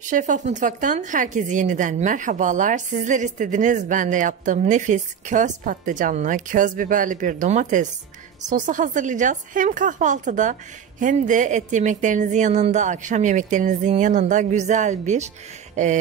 Şeffaf Mutfak'tan herkese yeniden merhabalar. Sizler istediniz, ben de yaptım. Nefis köz patlıcanlı, köz biberli bir domates sosu hazırlayacağız. Hem kahvaltıda hem de et yemeklerinizin yanında, akşam yemeklerinizin yanında güzel bir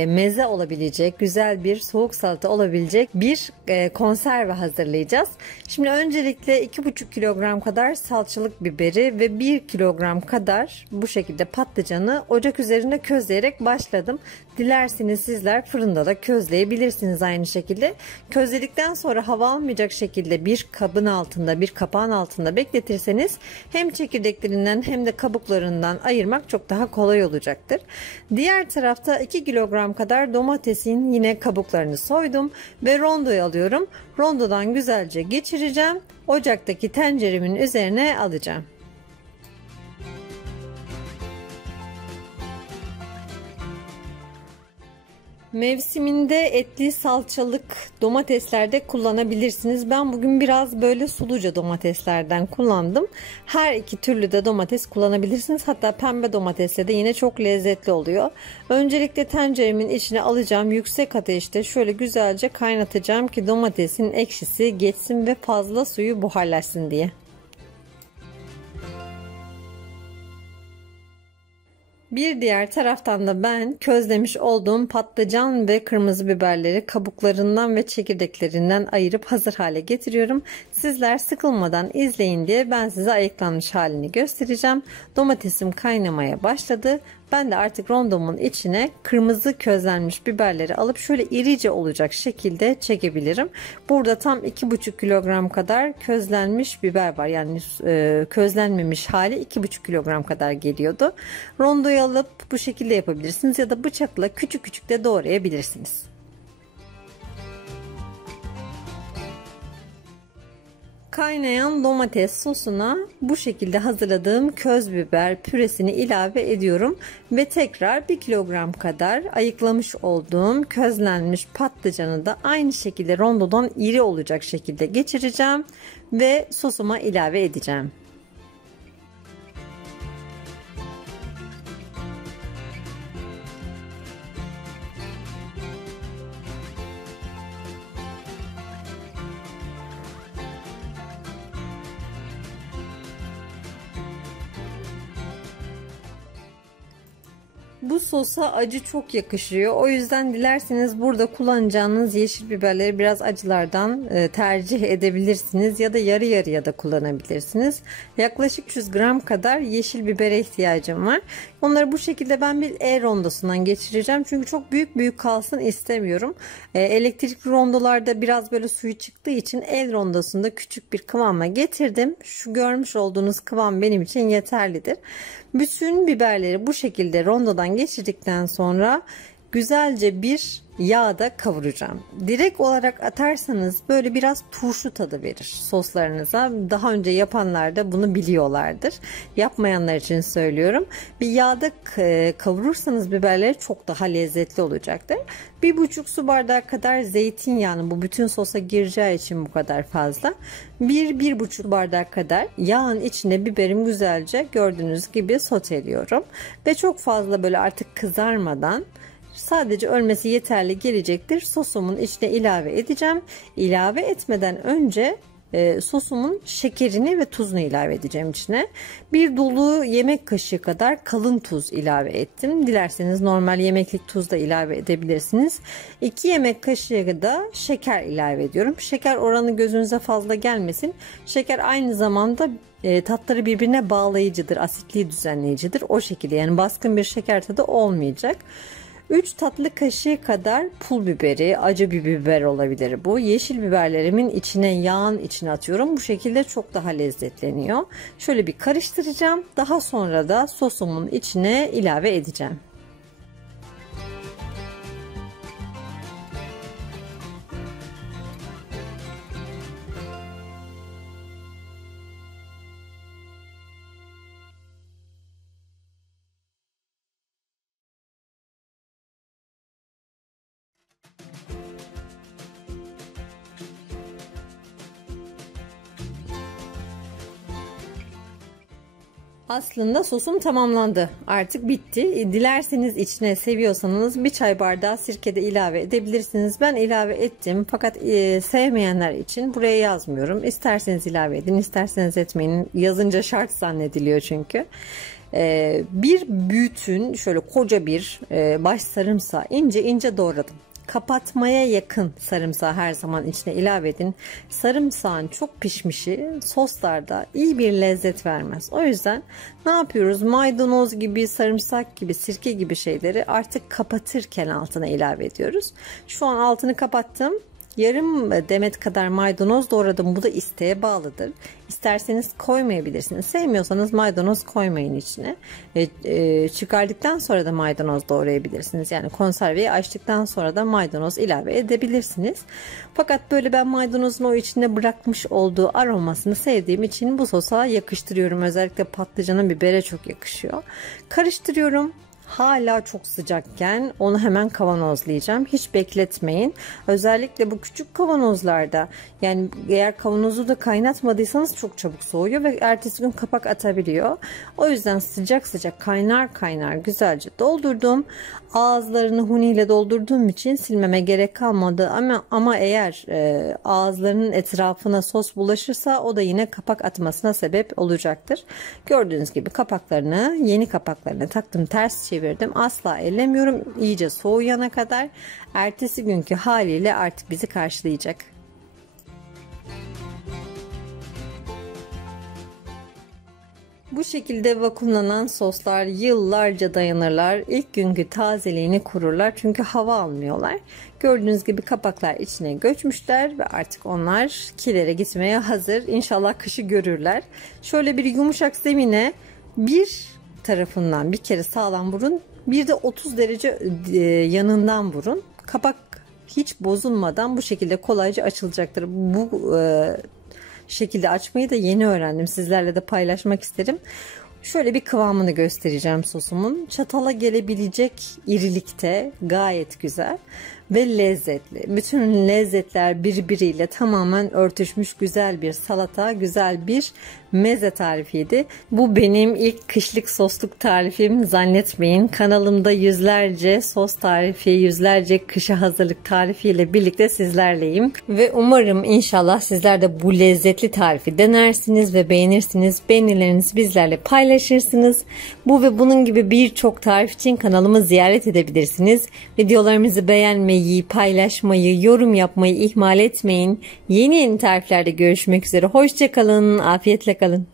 meze olabilecek, güzel bir soğuk salata olabilecek bir konserve hazırlayacağız. Şimdi öncelikle 2,5 kilogram kadar salçalık biberi ve 1 kilogram kadar bu şekilde patlıcanı ocak üzerinde közleyerek başladım. Dilerseniz sizler fırında da közleyebilirsiniz aynı şekilde. Közledikten sonra hava almayacak şekilde bir kabın altında, bir kapağın altında bekletirseniz hem çekirdeklerinden hem de kabuklarından ayırmak çok daha kolay olacaktır. Diğer tarafta 2 kilogram kadar domatesin yine kabuklarını soydum ve rondoya alıyorum. Rondodan güzelce geçireceğim. Ocaktaki tenceremin üzerine alacağım. Mevsiminde etli salçalık domateslerde kullanabilirsiniz. Ben bugün biraz böyle suluca domateslerden kullandım. Her iki türlü de domates kullanabilirsiniz. Hatta pembe domatesle de yine çok lezzetli oluyor. Öncelikle tenceremin içine alacağım. Yüksek ateşte şöyle güzelce kaynatacağım ki domatesin ekşisi geçsin ve fazla suyu buharlaşsın diye. Bir diğer taraftan da ben közlemiş olduğum patlıcan ve kırmızı biberleri kabuklarından ve çekirdeklerinden ayırıp hazır hale getiriyorum. Sizler sıkılmadan izleyin diye ben size ayıklanmış halini göstereceğim. Domatesim kaynamaya başladı. Ben de artık rondomun içine kırmızı közlenmiş biberleri alıp şöyle irice olacak şekilde çekebilirim. Burada tam 2,5 kilogram kadar közlenmiş biber var. Yani közlenmemiş hali 2,5 kilogram kadar geliyordu. Rondoyu alıp bu şekilde yapabilirsiniz ya da bıçakla küçük küçük de doğrayabilirsiniz. Kaynayan domates sosuna bu şekilde hazırladığım köz biber püresini ilave ediyorum ve tekrar 1 kilogram kadar ayıklamış olduğum közlenmiş patlıcanı da aynı şekilde rondodan iri olacak şekilde geçireceğim ve sosuma ilave edeceğim. Bu sosa acı çok yakışıyor. O yüzden dilerseniz burada kullanacağınız yeşil biberleri biraz acılardan tercih edebilirsiniz ya da yarı yarıya da kullanabilirsiniz. Yaklaşık 300 gram kadar yeşil bibere ihtiyacım var. Onları bu şekilde ben bir el rondosundan geçireceğim. Çünkü çok büyük büyük kalsın istemiyorum. Elektrikli rondolarda biraz böyle suyu çıktığı için el rondosunda küçük bir kıvama getirdim. Şu görmüş olduğunuz kıvam benim için yeterlidir. Bütün biberleri bu şekilde rondodan geçirdikten sonra güzelce bir yağda kavuracağım. Direkt olarak atarsanız böyle biraz turşu tadı verir soslarınıza. Daha önce yapanlar da bunu biliyorlardır. Yapmayanlar için söylüyorum. Bir yağda kavurursanız biberleri çok daha lezzetli olacaktır. 1,5 su bardağı kadar zeytinyağını, bu bütün sosa gireceği için bu kadar fazla. 1-1,5 bardak kadar yağın içine biberim güzelce gördüğünüz gibi soteliyorum. Ve çok fazla böyle artık kızarmadan sadece ölmesi yeterli gelecektir. Sosumun içine ilave edeceğim. İlave etmeden önce sosumun şekerini ve tuzunu ilave edeceğim içine. Bir dolu yemek kaşığı kadar kalın tuz ilave ettim. Dilerseniz normal yemeklik tuz da ilave edebilirsiniz. 2 yemek kaşığı da şeker ilave ediyorum. Şeker oranı gözünüze fazla gelmesin. Şeker aynı zamanda tatları birbirine bağlayıcıdır, asitliği düzenleyicidir. O şekilde, yani baskın bir şeker tadı olmayacak. 3 tatlı kaşığı kadar pul biberi, acı bir biber olabilir bu. Yeşil biberlerimin içine, yağın içine atıyorum. Bu şekilde çok daha lezzetleniyor. Şöyle bir karıştıracağım. Daha sonra da sosumun içine ilave edeceğim. Aslında sosum tamamlandı. Artık bitti. Dilerseniz içine seviyorsanız bir çay bardağı sirke de ilave edebilirsiniz. Ben ilave ettim. Fakat sevmeyenler için buraya yazmıyorum. İsterseniz ilave edin, isterseniz etmeyin. Yazınca şart zannediliyor çünkü. Bir bütün şöyle koca bir baş sarımsağı ince ince doğradım. Kapatmaya yakın sarımsağı her zaman içine ilave edin. Sarımsağın çok pişmişi soslarda iyi bir lezzet vermez. O yüzden ne yapıyoruz? Maydanoz gibi, sarımsak gibi, sirke gibi şeyleri artık kapatırken altına ilave ediyoruz. Şu an altını kapattım. Yarım demet kadar maydanoz doğradım. Bu da isteğe bağlıdır. İsterseniz koymayabilirsiniz. Sevmiyorsanız maydanoz koymayın içine. Çıkardıktan sonra da maydanoz doğrayabilirsiniz. Yani konserveyi açtıktan sonra da maydanoz ilave edebilirsiniz. Fakat böyle ben maydanozun o içinde bırakmış olduğu aromasını sevdiğim için bu sosa yakıştırıyorum. Özellikle patlıcana, bibere çok yakışıyor. Karıştırıyorum. Hala çok sıcakken onu hemen kavanozlayacağım. Hiç bekletmeyin. Özellikle bu küçük kavanozlarda, yani eğer kavanozu da kaynatmadıysanız çok çabuk soğuyor ve ertesi gün kapak atabiliyor. O yüzden sıcak sıcak kaynar kaynar güzelce doldurdum. Ağızlarını huniyle doldurduğum için silmeme gerek kalmadı ama eğer ağızlarının etrafına sos bulaşırsa o da yine kapak atmasına sebep olacaktır. Gördüğünüz gibi kapaklarını, yeni kapaklarını taktım, ters çevirdim. Asla ellemiyorum. İyice soğuyana kadar. Ertesi günkü haliyle artık bizi karşılayacak. Bu şekilde vakumlanan soslar yıllarca dayanırlar. İlk günkü tazeliğini korurlar çünkü hava almıyorlar. Gördüğünüz gibi kapaklar içine göçmüşler ve artık onlar kilere gitmeye hazır. İnşallah kışı görürler. Şöyle bir yumuşak zemine bir tarafından bir kere sağlam vurun. Bir de 30 derece yanından vurun. Kapak hiç bozulmadan bu şekilde kolayca açılacaktır. Bu şekilde açmayı da yeni öğrendim. Sizlerle de paylaşmak isterim. Şöyle bir kıvamını göstereceğim sosumun. Çatala gelebilecek irilikte, gayet güzel ve lezzetli. Bütün lezzetler birbiriyle tamamen örtüşmüş güzel bir salata, güzel bir meze tarifiydi. Bu benim ilk kışlık sosluk tarifim zannetmeyin. Kanalımda yüzlerce sos tarifi, yüzlerce kışa hazırlık tarifiyle birlikte sizlerleyim. Ve umarım inşallah sizler de bu lezzetli tarifi denersiniz ve beğenirsiniz. Beğenilerinizi bizlerle paylaşırsınız. Bu ve bunun gibi birçok tarif için kanalımı ziyaret edebilirsiniz. Videolarımızı beğenmeyi, paylaşmayı, yorum yapmayı ihmal etmeyin. Yeni tariflerde görüşmek üzere. Hoşça kalın, afiyetle kalın.